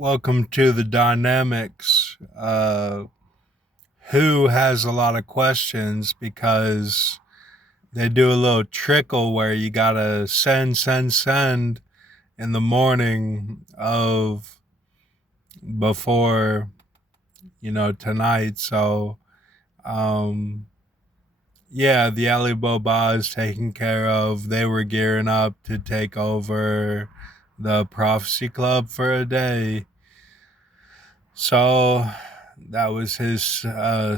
Welcome to the dynamics. Who has a lot of questions because they do a little trickle where you gotta send in the morning of before tonight. So um, yeah, the Alibaba is taken care of. They were gearing up to take over the Prophecy Club for a day. So that was his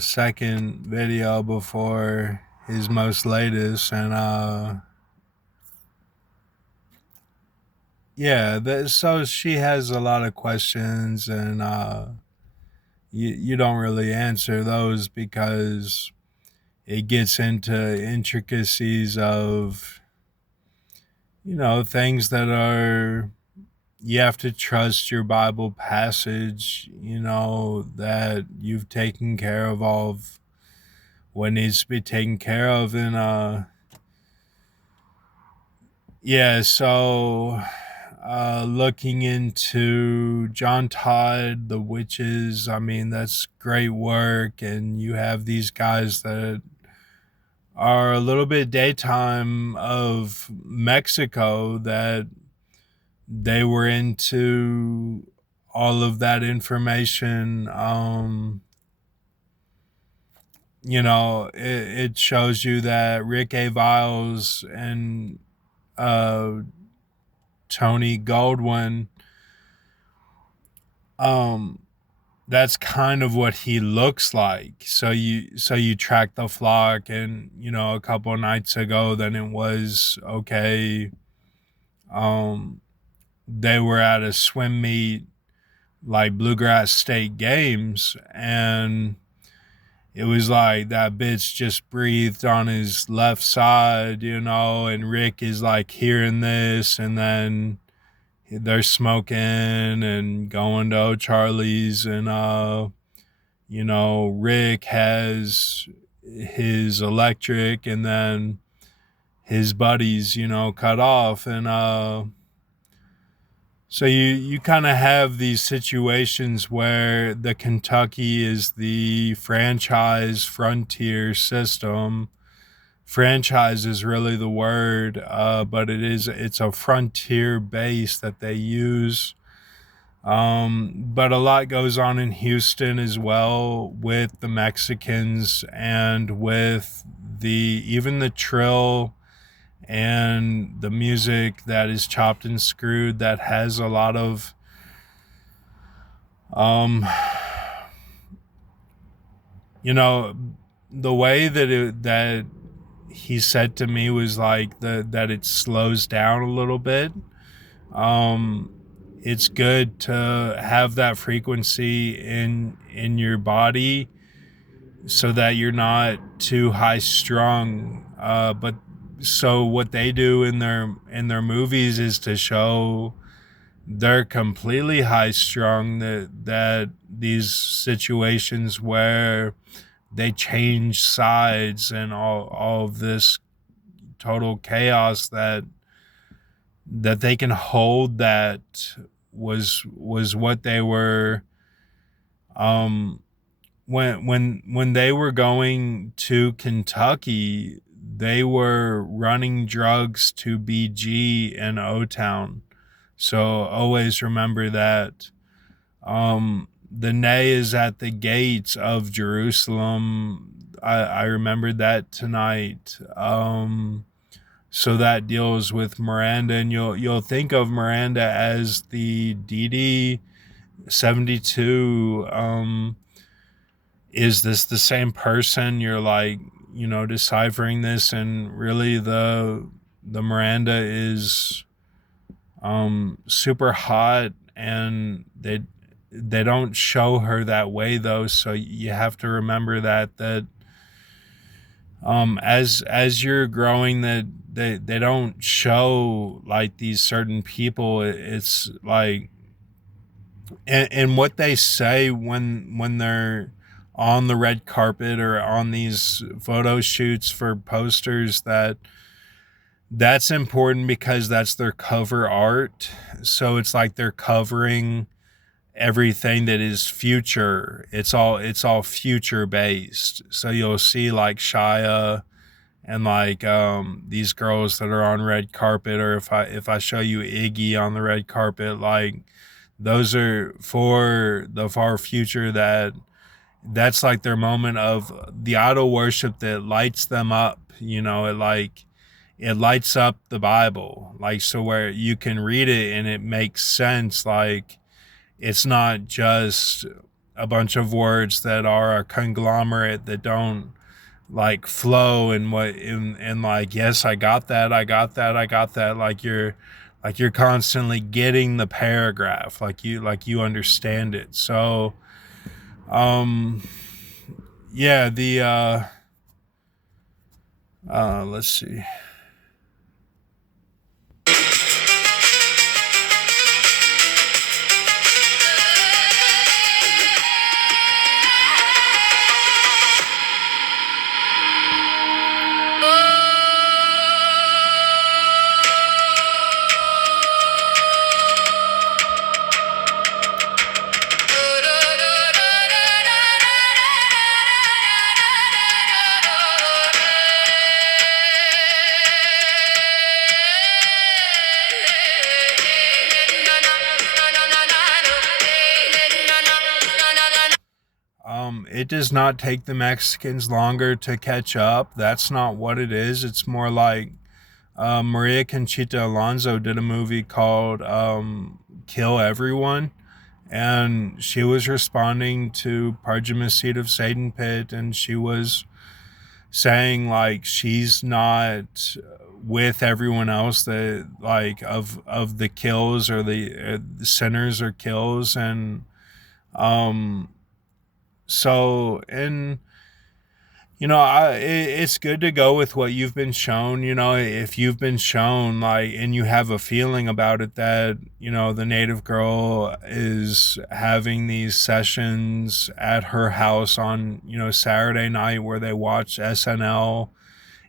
second video before his most latest, and yeah, so she has a lot of questions, and you don't really answer those because it gets into intricacies of things that are, you have to trust your Bible passage, that you've taken care of all of what needs to be taken care of. And yeah, so looking into John Todd, the witches, I mean, that's great work. And you have these guys that are a little bit daytime of Mexico that they were into all of that information. It shows you that Rick A. Viles and uh, Tony Goldwyn, that's kind of what he looks like. So you track the flock, and a couple of nights ago, then it was okay. They were at a swim meet, like Bluegrass State Games, and it was like that bitch just breathed on his left side, and Rick is like hearing this, and then they're smoking and going to O'Charlie's, and Rick has his electric, and then his buddies, cut off, and so you kind of have these situations where the Kentucky is the franchise frontier system. Franchise is really the word, but it's a frontier base that they use. But a lot goes on in Houston as well with the Mexicans and with even the trill and the music that is chopped and screwed, that has a lot of the way that he said to me was like that it slows down a little bit. It's good to have that frequency in your body so that you're not too high strung, but so what they do in their movies is to show they're completely high strung, that these situations where they change sides and all of this total chaos that they can hold, that was what they were, when they were going to Kentucky, they were running drugs to BG and O Town. So always remember that. The nay is at the gates of Jerusalem. I remembered that tonight. So that deals with Miranda, and you'll think of Miranda as the DD 72. Is this the same person? You're like, deciphering this, and really the Miranda is super hot, and they don't show her that way though. So you have to remember that as you're growing, that they don't show like these certain people. It's like, and what they say when they're on the red carpet or on these photo shoots for posters, that's important because that's their cover art. So it's like they're covering everything that is future. It's all future based. So you'll see like Shia and like these girls that are on red carpet, or if I show you Iggy on the red carpet, like those are for the far future. That's like their moment of the idol worship that lights them up. It lights up the Bible, like, so where you can read it and it makes sense. Like, it's not just a bunch of words that are a conglomerate that don't like flow and like, yes, I got that. Like you're constantly getting the paragraph, like you understand it. So um yeah, the let's see. It does not take the Mexicans longer to catch up. That's not what it is. It's more like Maria Conchita Alonso did a movie called Kill Everyone, and she was responding to Parjima's Seed of Satan Pit, and she was saying like she's not with everyone else that like of the kills, or the sinners or kills. And um so, and it's good to go with what you've been shown. If you've been shown, like, and you have a feeling about it that, the native girl is having these sessions at her house on, Saturday night where they watch SNL,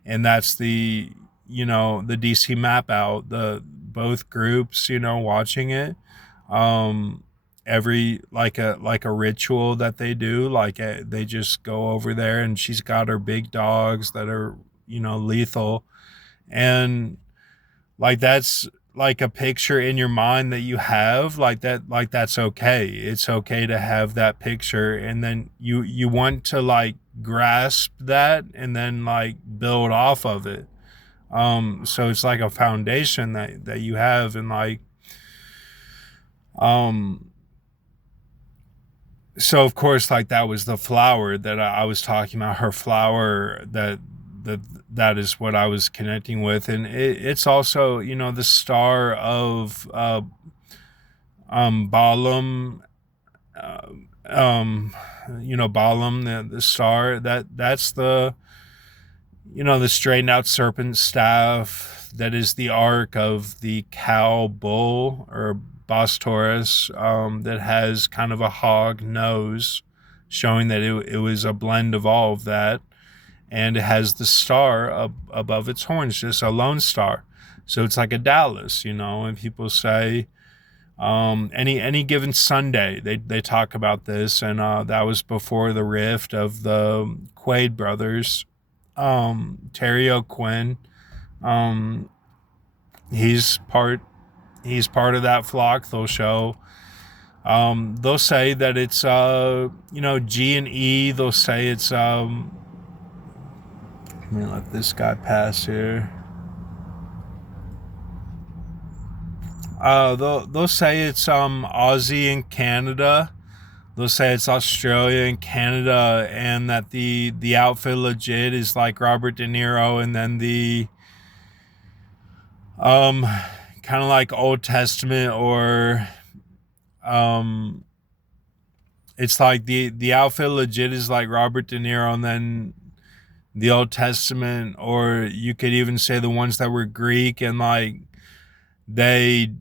and that's the DC map out, the both groups, watching it. Um, every like a ritual that they do, like they just go over there, and she's got her big dogs that are lethal. And like that's like a picture in your mind that you have, like that, like that's okay. It's okay to have that picture, and then you want to like grasp that and then like build off of it. So it's like a foundation that you have. And like um so of course, like, that was the flower that I was talking about, her flower, that that is what I was connecting with. And it's also, the star of Balaam, uh, um Balaam, the star, that's the straightened out serpent staff, that is the arc of the cow bull, or Bos Taurus, that has kind of a hog nose, showing that it was a blend of all of that. And it has the star above its horns, just a lone star. So it's like a Dallas, and people say, any given Sunday, they talk about this. And that was before the rift of the Quaid brothers. Terry O'Quinn, um, he's part he's part of that flock. They'll say that it's G and E. They'll say it's let me let this guy pass here. They'll say it's Aussie and Canada. They'll say it's Australia and Canada, and that the outfit legit is like Robert De Niro, and then the um kind of like Old Testament, or um it's like the outfit legit is like Robert De Niro, and then the Old Testament, or you could even say the ones that were Greek, and like they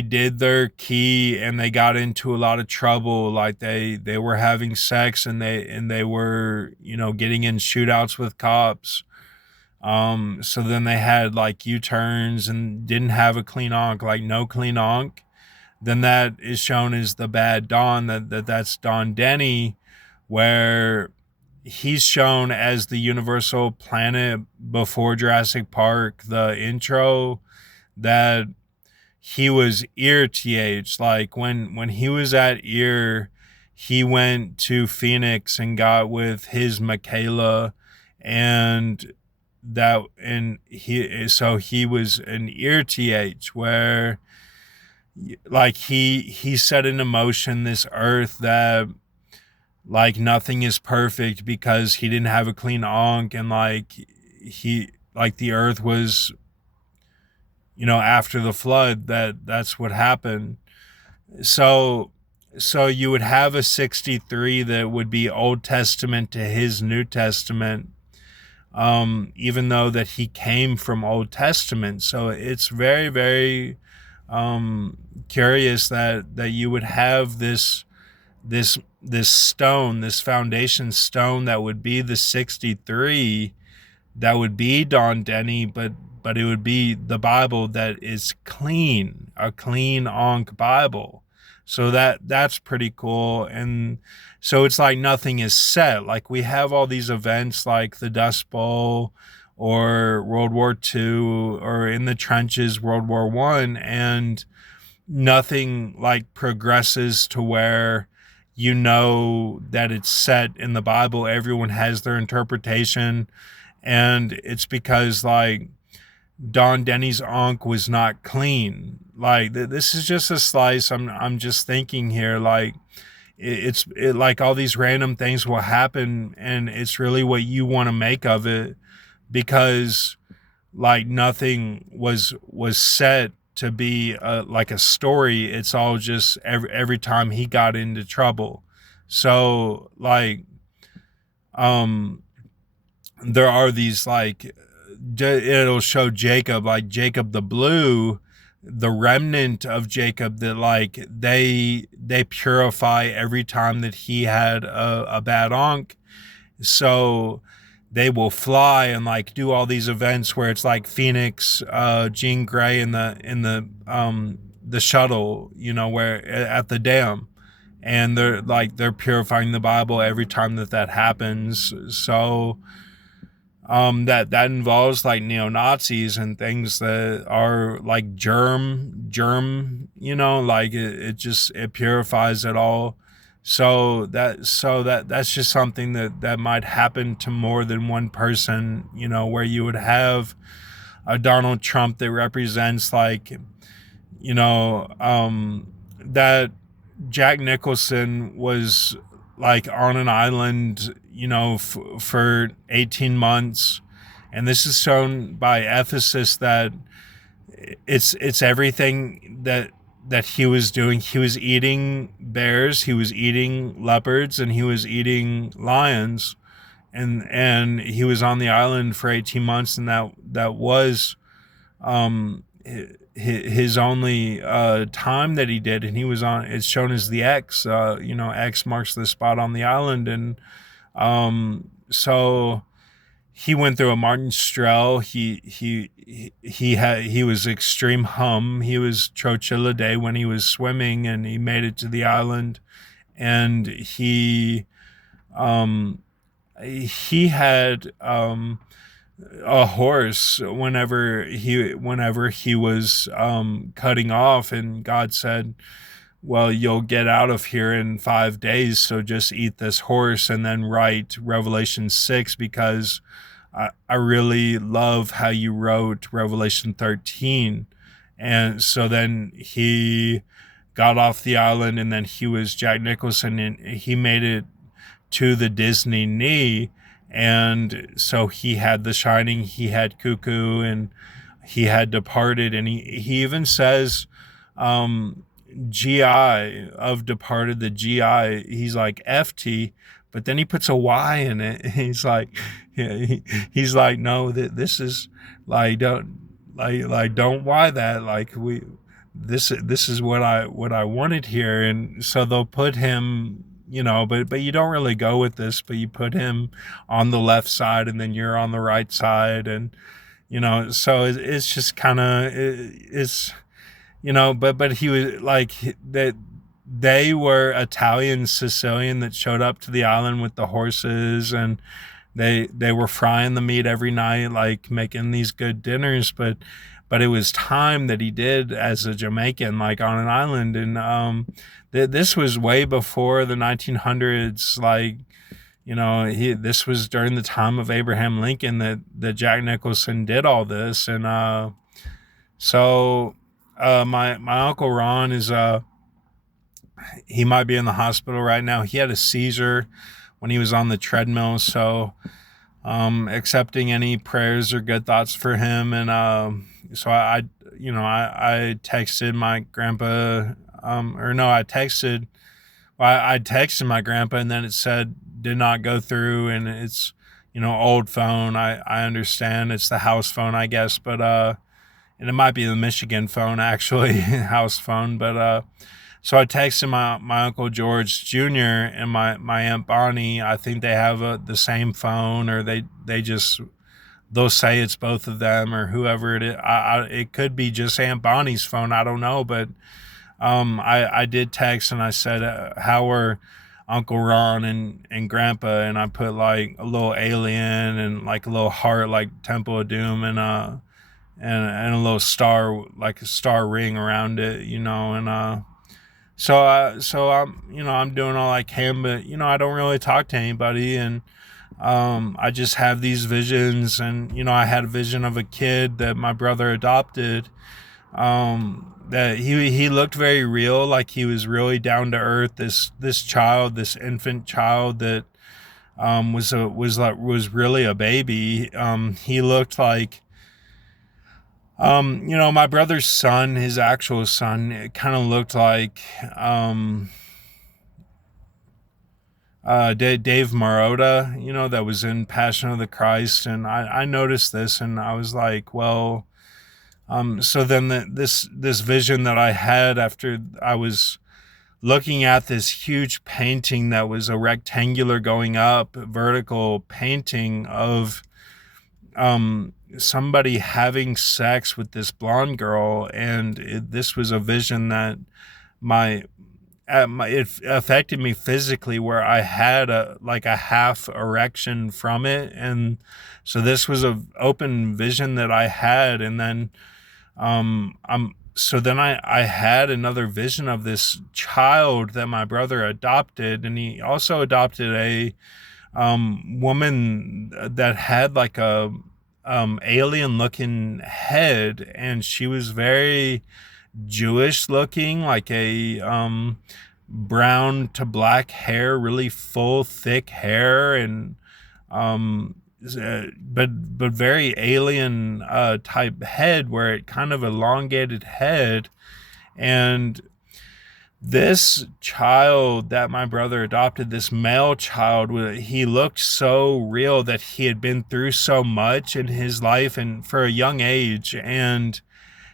did their key and they got into a lot of trouble. Like they were having sex, and they were getting in shootouts with cops. So then they had like U-turns and didn't have a clean onk, like no clean onk. then that is shown as the bad Don. That's Don Denny, where he's shown as the universal planet before Jurassic Park, the intro, that he was ear th, like when he was at ear, he went to Phoenix and got with his Michaela, and he was an ear th, where like he set in motion this earth that like nothing is perfect because he didn't have a clean ankh, and like the earth was, after the flood, that's what happened. So so you would have a 63 that would be Old Testament to his New Testament, even though that he came from Old Testament. So it's very, very curious that you would have this stone, this foundation stone that would be the 63, that would be Don Denny, but it would be the Bible that is clean, a clean Ankh Bible. So that's pretty cool. And so it's like nothing is set. Like we have all these events like the Dust Bowl or World War II, or in the trenches World War I, and nothing like progresses to where that it's set in the Bible. Everyone has their interpretation, and it's because like Don Denny's Ankh was not clean. Like this is just a slice. I'm just thinking here. Like like all these random things will happen, and it's really what you want to make of it, because like nothing was set to be like a story. It's all just every time he got into trouble. So like there are these like it'll show Jacob, like Jacob the Blue, the remnant of Jacob, that like they purify every time that he had a bad ankh. So they will fly and like do all these events where it's like Phoenix, Jean Grey in the shuttle, where at the dam, and they're purifying the Bible every time that happens. So that involves like neo-Nazis and things that are like germ, like it purifies it all. That's just something that might happen to more than one person, where you would have a Donald Trump that represents like, that Jack Nicholson was like on an island, for 18 months. And this is shown by Ephesus, that it's everything that he was doing. He was eating bears, he was eating leopards, and he was eating lions. And he was on the island for 18 months, and that was his only time that he did. And he was on, it's shown as the X, X marks the spot on the island. And so he went through a Martin Strel. He was extreme hum. He was Trochilidae when he was swimming, and he made it to the island. And he had a horse whenever he was cutting off, and God said, well, you'll get out of here in 5 days, so just eat this horse and then write Revelation 6, because I really love how you wrote Revelation 13. And so then he got off the island, and then he was Jack Nicholson, and he made it to the Disney knee. And so he had The Shining, he had Cuckoo, and he had Departed. And he even says, GI of Departed, the GI, he's like FT, but then he puts a Y in it. He's like, he's like, no, this is like, don't Y that. Like this is what I wanted here. And so they'll put him, but you don't really go with this, but you put him on the left side, and then you're on the right side. And, so it's just kind of, but he was like that. They were Italian Sicilian that showed up to the island with the horses, and they were frying the meat every night, like making these good dinners. But it was time that he did as a Jamaican, like on an island, and this was way before the 1900s. Like, this was during the time of Abraham Lincoln that Jack Nicholson did all this, and so my uncle Ron is he might be in the hospital right now. He had a seizure when he was on the treadmill, so accepting any prayers or good thoughts for him. And so I texted my grandpa, or no, I texted my grandpa, and then it said did not go through, and it's old phone. I understand it's the house phone, I guess, but and it might be the Michigan phone actually, house phone, but so I texted my Uncle George Jr. and my Aunt Bonnie. I think they have the same phone, or they'll say it's both of them, or whoever it is. It could be just Aunt Bonnie's phone. I don't know, but I did text and I said, how are Uncle Ron and Grandpa? And I put like a little alien and like a little heart, like Temple of Doom, and and a little star, like a star ring around it, and so I'm doing all I can, but I don't really talk to anybody, and I just have these visions, and I had a vision of a kid that my brother adopted. That he looked very real, like he was really down to earth. This child, this infant child that was really a baby. He looked like my brother's son, his actual son, it kind of looked like Dave Marota, that was in Passion of the Christ, and I noticed this, and I was like, well, so then this vision that I had after I was looking at this huge painting that was a rectangular going up vertical painting of somebody having sex with this blonde girl, and this was a vision that my it affected me physically, where I had a half erection from it. And so this was a open vision that I had, and then so then I had another vision of this child that my brother adopted, and he also adopted a woman that had like a alien looking head, and she was very Jewish looking, like a brown to black hair, really full, thick hair, and but very alien type head, where it kind of elongated head. And this child that my brother adopted, this male child, he looked so real, that he had been through so much in his life and for a young age. And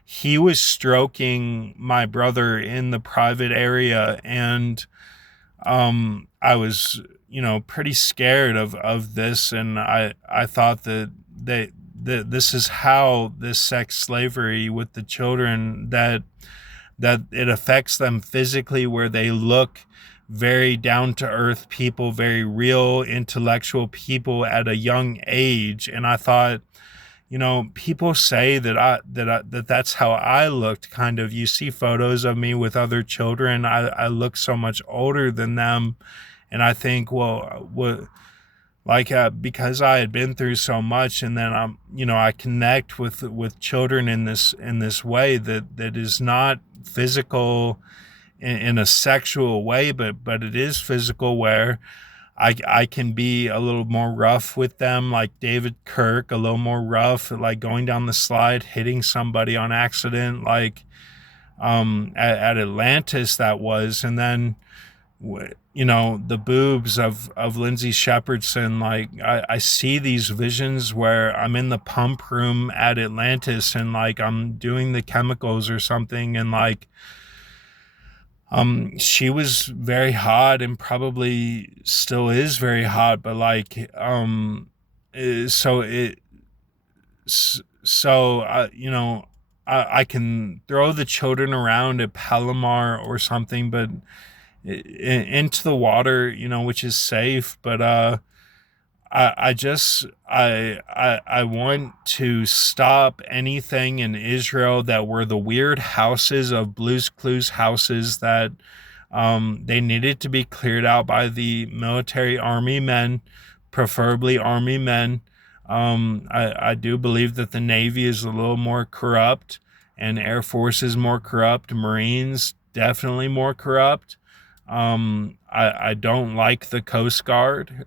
he was stroking my brother in the private area, and I was pretty scared of this, and I thought that this is how this sex slavery with the children, that it affects them physically, where they look very down to earth people, very real intellectual people at a young age. And I thought, people say that's how I looked. Kind of, you see photos of me with other children, I look so much older than them, and I think, well, what, like because I had been through so much, and then I connect with children in this way that is not physical in a sexual way, but it is physical, where I can be a little more rough with them, like David Kirk, a little more rough, like going down the slide, hitting somebody on accident, like at Atlantis that was. And then the boobs of Lindsay Shepherdson, like I see these visions where I'm in the pump room at Atlantis, and like I'm doing the chemicals or something, and like she was very hot, and probably still is very hot, but like so it so I can throw the children around at Palomar or something, but into the water, which is safe. But I just I want to stop anything in Israel that were the weird houses of Blue's Clues houses that they needed to be cleared out by the military army men, preferably army men. I do believe that the Navy is a little more corrupt, and Air Force is more corrupt. Marines definitely more corrupt. I don't like the Coast Guard.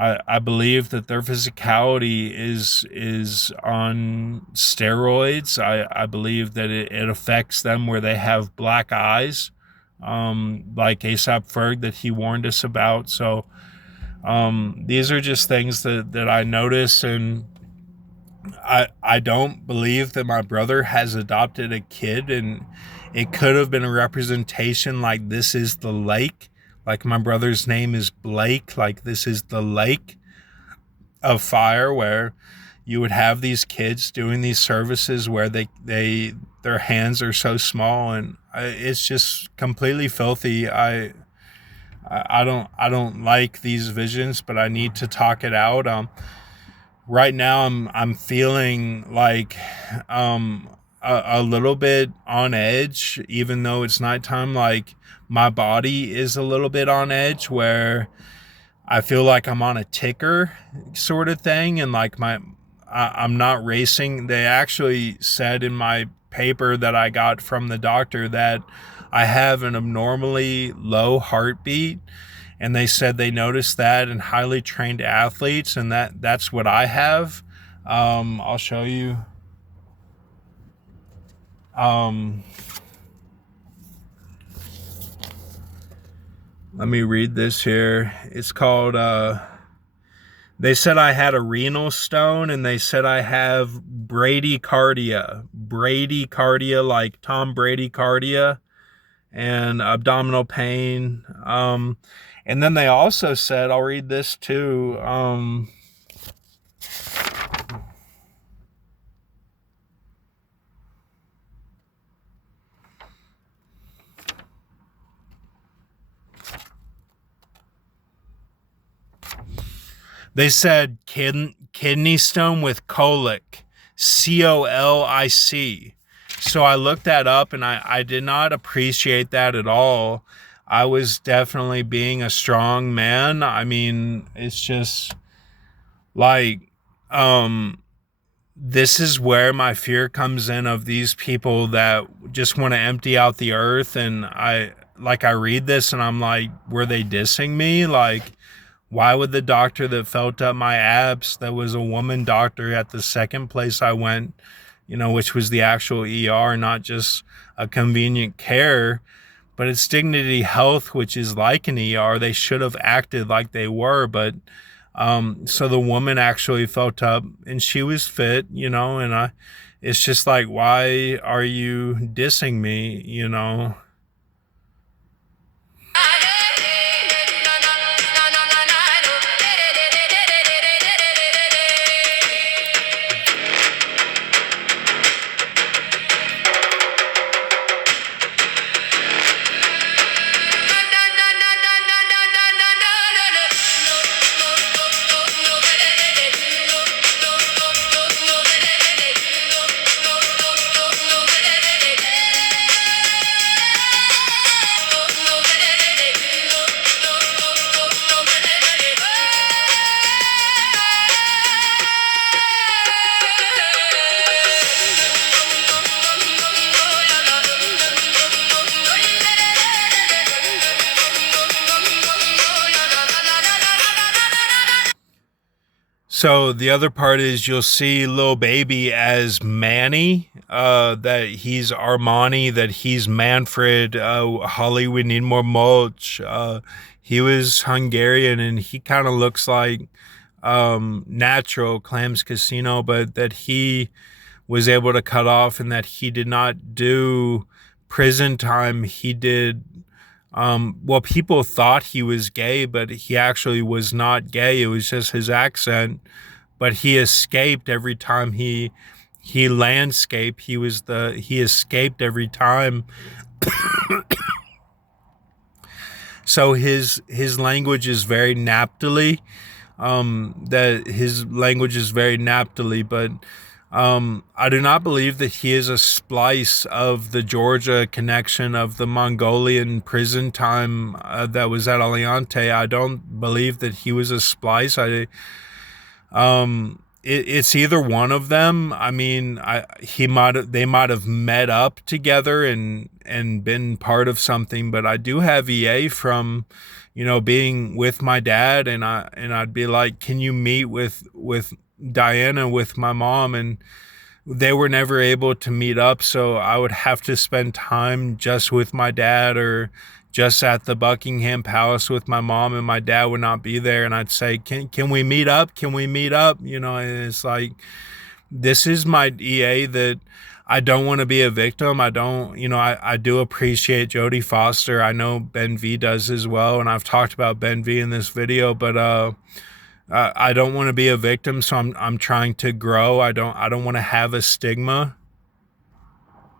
I believe that their physicality is on steroids. I believe that it affects them where they have black eyes, like ASAP Ferg that he warned us about. So these are just things that I notice, and I don't believe that my brother has adopted a kid, and it could have been a representation like this is the lake, like my brother's name is Blake, like this is the lake of fire, where you would have these kids doing these services where their hands are so small, and it's just completely filthy. I don't like these visions, but I need to talk it out. Right now I'm feeling like a little bit on edge, even though it's nighttime. Like my body is a little bit on edge, where I feel like I'm on a ticker sort of thing, and like I'm not racing. They actually said in my paper that I got from the doctor that I have an abnormally low heartbeat, and they said they noticed that in highly trained athletes, and that's what I have. I'll show you. Let me read this here. It's called they said I had a renal stone, and they said I have bradycardia, like Tom Brady cardia, and abdominal pain. And then they also said, I'll read this too. They said kidney stone with colic, COLIC. So I looked that up, and I did not appreciate that at all. I was definitely being a strong man. I mean, it's just like, this is where my fear comes in of these people that just want to empty out the earth. And I read this and I'm like, were they dissing me? Like, why would the doctor that felt up my abs, that was a woman doctor at the second place I went, which was the actual ER, not just a convenient care, but it's Dignity Health, which is like an ER. They should have acted like they were, but so the woman actually felt up, and she was fit, and it's just like, why are you dissing me, So the other part is you'll see Lil Baby as Manny, that he's Armani, that he's Manfred, Holly, we need more mulch. He was Hungarian, and he kind of looks like Natural Clams Casino, but that he was able to cut off, and that he did not do prison time. He did, well, people thought he was gay, but he actually was not gay. It was just his accent. But he escaped every time he he landscaped. He escaped every time. So his language is very naptally. That his language is very naptily, but I do not believe that he is a splice of the Georgia connection of the Mongolian prison time that was at Aliante. I don't believe that he was a splice. It's either one of them. I mean, they might have met up together and been part of something. But I do have EA from, being with my dad, and I'd be like, can you meet with Diana, with my mom? And they were never able to meet up, so I would have to spend time just with my dad, or just at the Buckingham Palace with my mom, and my dad would not be there, and I'd say, can we meet up? Can we meet up? And it's like, this is my EA, that I don't want to be a victim. I don't, I do appreciate Jodie Foster. I know Ben V does as well, and I've talked about Ben V in this video, but I don't want to be a victim, so I'm trying to grow. I don't want to have a stigma.